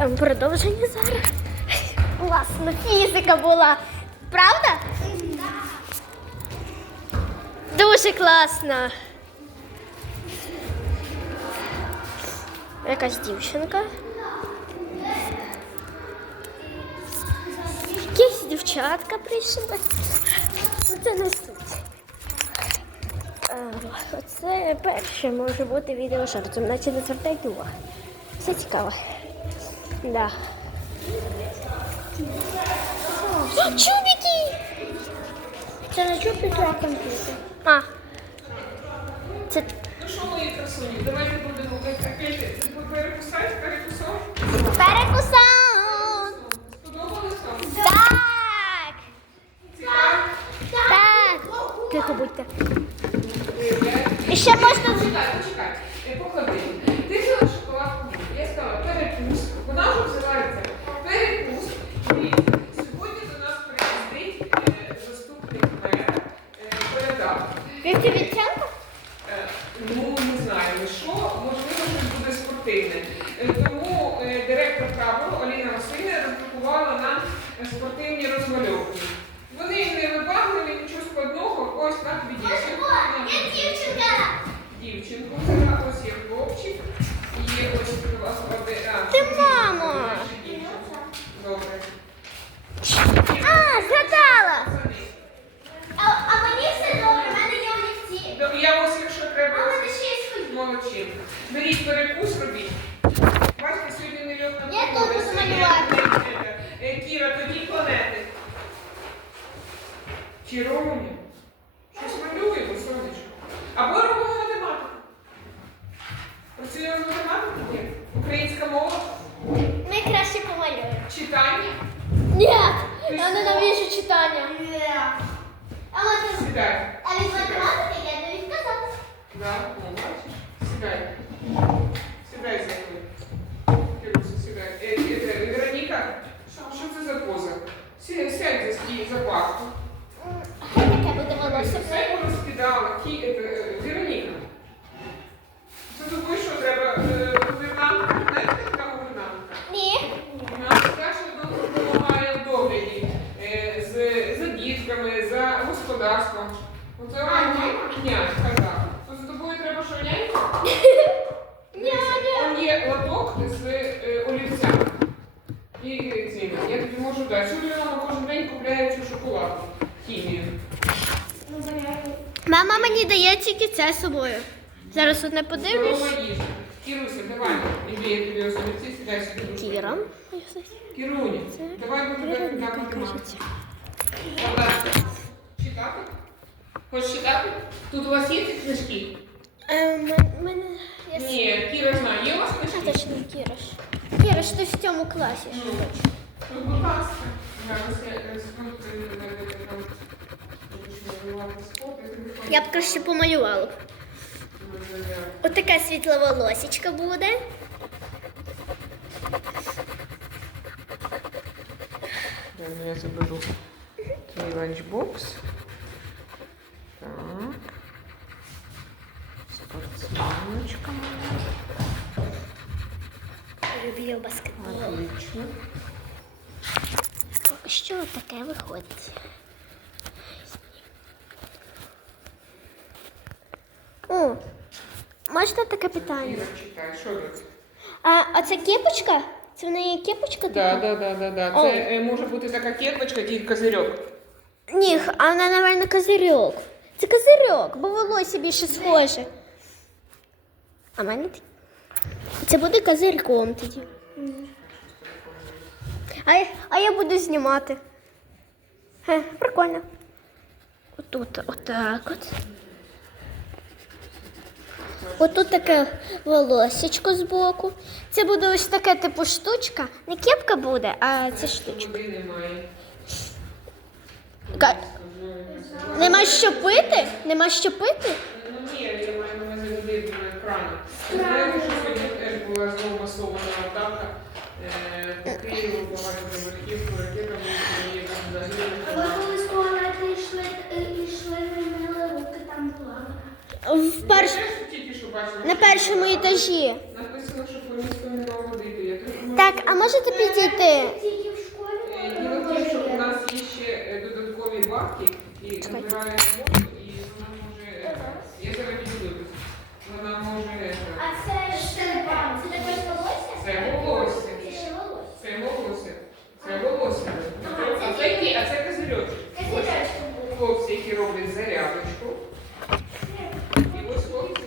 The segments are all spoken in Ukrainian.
Ем, Продовження зараз. Класно, фізика була. Правда? Дуже класно. Якась дівчинка. Якісь дівчатка прийшли. Ну, Це не суть. Е, Оце перше може бути відео жартом, наче не звертайте увагу. Все цікаво. Да. О, чубики! Це не чупи, а комп'ютер. А. Це Ну що, мої красуні, давайте будемо опять перекусати, перекусав. перекусан! Сподобалось вам? Так! Цікаво? Так! Тихо будьте. Я- І ще можна. Почекай, почекай. Е, Походи. Ти взяла шоколадку, я сказала перекус. Вона вже взяла рецепт. Перекус. Дивіться, сьогодні до нас приїздить е, заступник мера е, Коляда. Вівці Вітченко? Е, Ну, не знаю, що, можливо, щось буде спортивне. Е, Тому е, директор табору Аліна Васильівна роздрукувала нам е, спортивні розмальовки. Вони не вибагливі, нічого складного, ось так від дівчинку. Дівчинку, ось є хлопчик, і є ось у вас Ти дівчинка, дівчинка. Добре. А, згадала! Пацани. А, а мені все добре, в мене є олівці. До- Я ось, якщо треба. А в мене ще є свої. Молодчинка. Беріть перекус, робіть. Бачите, сьогодні не льотна Я погода, тут сьогодні намалювати. е, е, Кіра, тоді планети. Чи Романя? Щось малюємо, сонечко. Або робимо математику. Працюємо з математикою? Українська мова? Ми краще помалюємо. Читання? Ні! Я ненавижу читання. А от Сідай. а від математики я не відказалася. Да, ну, бачиш? Сідай. Сідай за мною. Сідай. Е, е, е, Вероніка, що, це за поза? Сядь, сядь за стій, за парку. Хай таке буде волосся. Все розкидала. Кі, е, е, Вероніка. Це тобі що треба? Е, Гувернантка? Знаєте, яка гувернантка? Ні. Вона теж допомагає в догляді е, з, за дітками, за господарством. Оце вона нянька, так. То за тобою треба що нянька? Няня. Он є лоток з е, олівцями. І цими. Я тобі можу дати. Сьогодні вона кожен день купляє цю шоколадку. Хімію. Мама мені дає тільки це з собою. Зараз одне подивлюсь. Здорова їжа. Кіруся, давай. Іди, я тобі олівці, сідай сюди. Кіра. Кіруня, давай ми тебе Віроніка, піднімемо. Читати? Хочеш читати? Тут у вас є ці книжки? Е, мен- мене... Ні, Кіра знає. Є у вас А, книжки? точно, Кіра ж. Кіра ж ти в цьому класі. Ну. Ну, будь ласка. Зараз я е, е, е, е, там, б краще помалювала б. Е, е, Отака світла волосічка буде. Я заберу твій ланчбокс. що таке виходить. О, можна таке питання? Іра, читай, що тут? А, а це кепочка? Це в неї кепочка така? Да, да, да, да, да. О. Це е, може бути така кепочка, тільки козирьок. Ні, а вона, напевно, козирьок. Це козирьок, бо волосся більше схоже. А в мене такі. Це буде козирьком тоді. А, я- а я буду знімати. Хе, прикольно. Отут, отак от. Отут таке волосечко збоку. Це буде ось таке типу штучка. Не кепка буде, а це штучка. Немає. Ка- Нема що пити? Нема що пити? Ну ні, я маю на увазі води до екрану. Знаєте, що сьогодні теж була знову масована атака по Києву, багатоповерхівку, ракетами, і А ви коли йшли, е, йшли, мили руки, там була. В перш... На першому етажі. Написано, що по місту нема води, то я трохи Так, а можете підійти? Тільки в школі Е, Діло в тому, що у нас є ще е, додаткові бабки, і набирає воду, і вона може... е, Я зараз підійду. Вона може... е, А це ж це також волосся? Це волосся. Це волосся. Ага, це А це які? А це козирьочок. Козирьочок буде. Хлопці, які роблять зарядочку. І ось хлопці.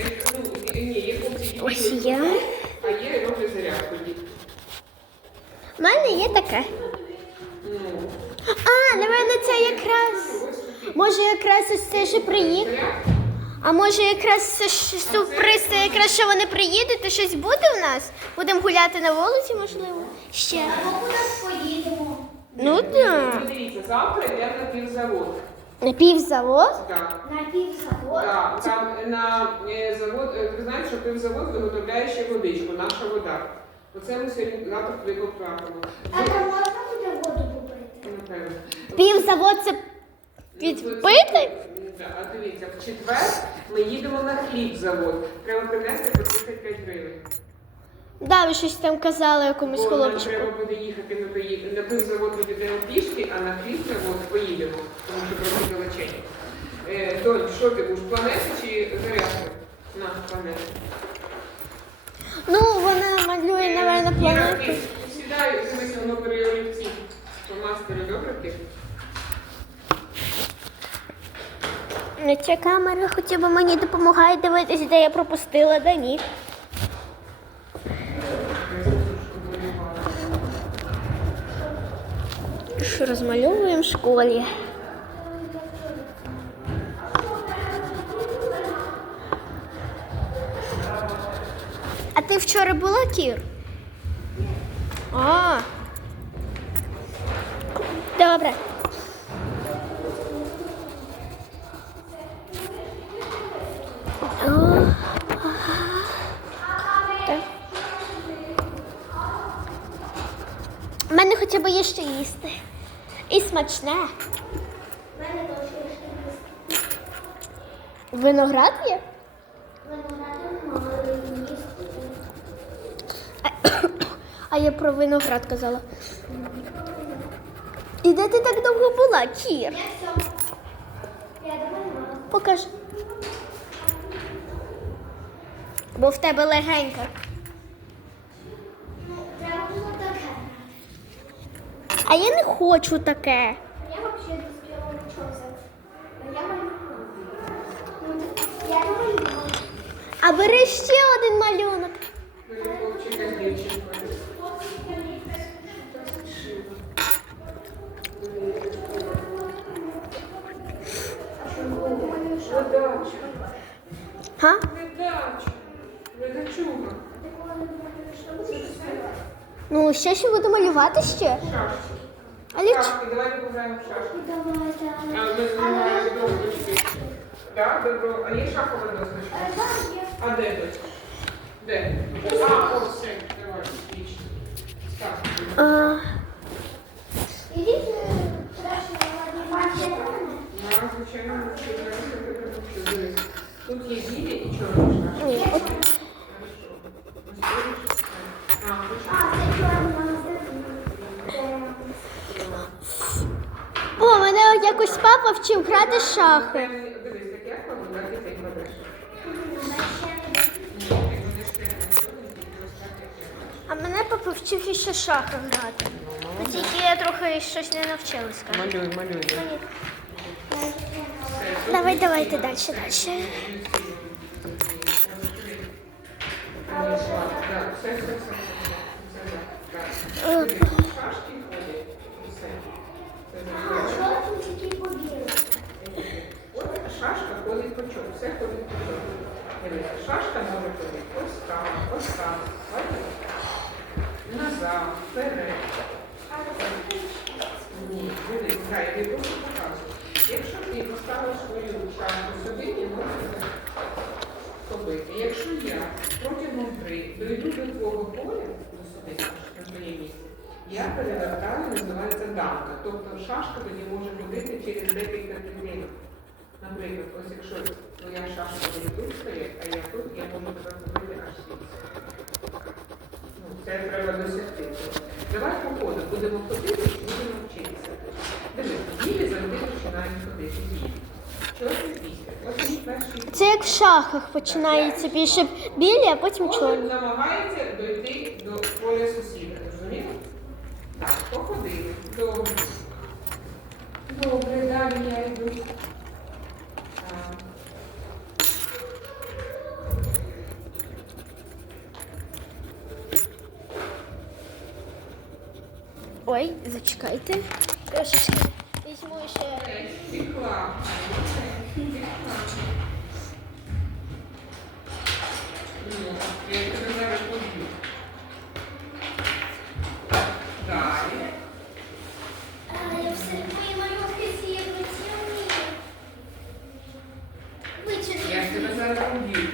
е, Ну, ні, є хлопці, які Ось я. А є роблять зарядку. У мене є таке. А, напевно, це якраз. Може, якраз ось це ще приїде. А може якраз сюрприз, це якраз що вони приїдуть, і щось буде у нас? Будемо гуляти на вулиці, можливо. Ще. Або кудись поїдемо. Ну так. Дивіться, завтра йдемо на півзавод. На півзавод. Так. На півзавод. Так, там на е, завод, е, ви знаєте, що пивзавод виготовляє ще водичку, наша вода. Оце ми сьогодні завтра туди потрапимо. А там можна буде воду? Напевно. Півзавод це підпити? Так, А дивіться, в четвер ми їдемо на хлібзавод. Треба принести по 35 гривень. Да, ви щось там казали якомусь Бо нам хлопчику. треба буде їхати на, пої- на пивзавод ми підемо пішки, а на хлібзавод поїдемо, тому що трохи далечень. Е, Донь, що ти будеш, планету чи зарядку? На планету. Ну, вона малює, напевно, планету. Сідаю, дивися, воно при олівці. Фломастери добре ти? Ну, Ця камера хоча б мені допомагає дивитися, де я пропустила, де ні. Що розмальовуємо в школі. А ти вчора була, Кір? А. Добре. У мене хоча б є що їсти. І смачне. Виноград є? А я про виноград казала. І де ти так довго була, Кір? Покажи. Бо в тебе легенька. Ну, треба було таке. А я не хочу таке. Я вообще без первого ничего. Я малюю. Ну, не. А бери ще один малюнок. Хлопчика з дівчинкою. Видача. Га? Видача. Видачуга. Це все. Ну, ще ще буду малювати ще. Шашки. Але ч- Шашки, давайте пограємо в шашки. Давайте. А ми знімаємо досочки. Так, добро. А є шахова досочка? Е, да, є. А де тут? Де? А, о, все. Давай, отлично. Так. а, Ідіть е, краще на бачите. Я, звичайно, що дивись. Тут є білі і чорні вчив грати шахи. Дивись, так? А мене папа вчив ще шахи грати. Ну, Тільки я трохи щось не навчилась. кажу. Малюй, малюй. Давай, давайте далі, далі. Так, все, все, все. Шашки ходять. Все. Це А, добре. що тут такі побіли? От шашка чому, все ходить чому. Дивіться, шашка може ходити ось так, ось так, бачите? Назад, вперед. Ні, дивись, грай, я просто показую. Якщо ти поставиш свою шашку сюди, і можеш побити. Якщо я протягом гри дойду до твого поля, до сюди, на твоє місце, я перевертаю, називається давка. Тобто шашка тоді може ходити через декілька клітинок. Наприклад, ось якщо твоя шашка буде тут стоїть, а я тут, я можу тебе побити аж. Ну, це треба досягти. Давай по ходу будемо ходити, будемо вчитися. Дивись, діти завжди починають ходити. Це він як в шахах починається більше білі, а потім чорні. намагається дойти до поля сусіда, розумієте? Так, походили. Добре. Добре, далі я йду. Ой, зачекайте. Трошечки візьму ще. Я тебе зараз поб'ю.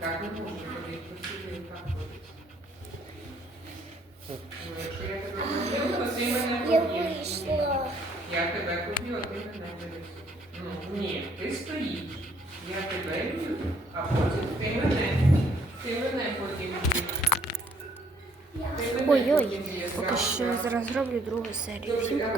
Так не можна ходити, посіли так ходить. Ну, якщо я тебе поб'ю, то ти мене Я вийшла. Я тебе поб'ю, а ти мене б'єш. Ну, ні, ти стоїш. Я тебе б'ю, а потім ти мене. Ти мене потім. Ти мене Ой-ой, б'єш. поки що зараз зроблю другу серію. Всім пока.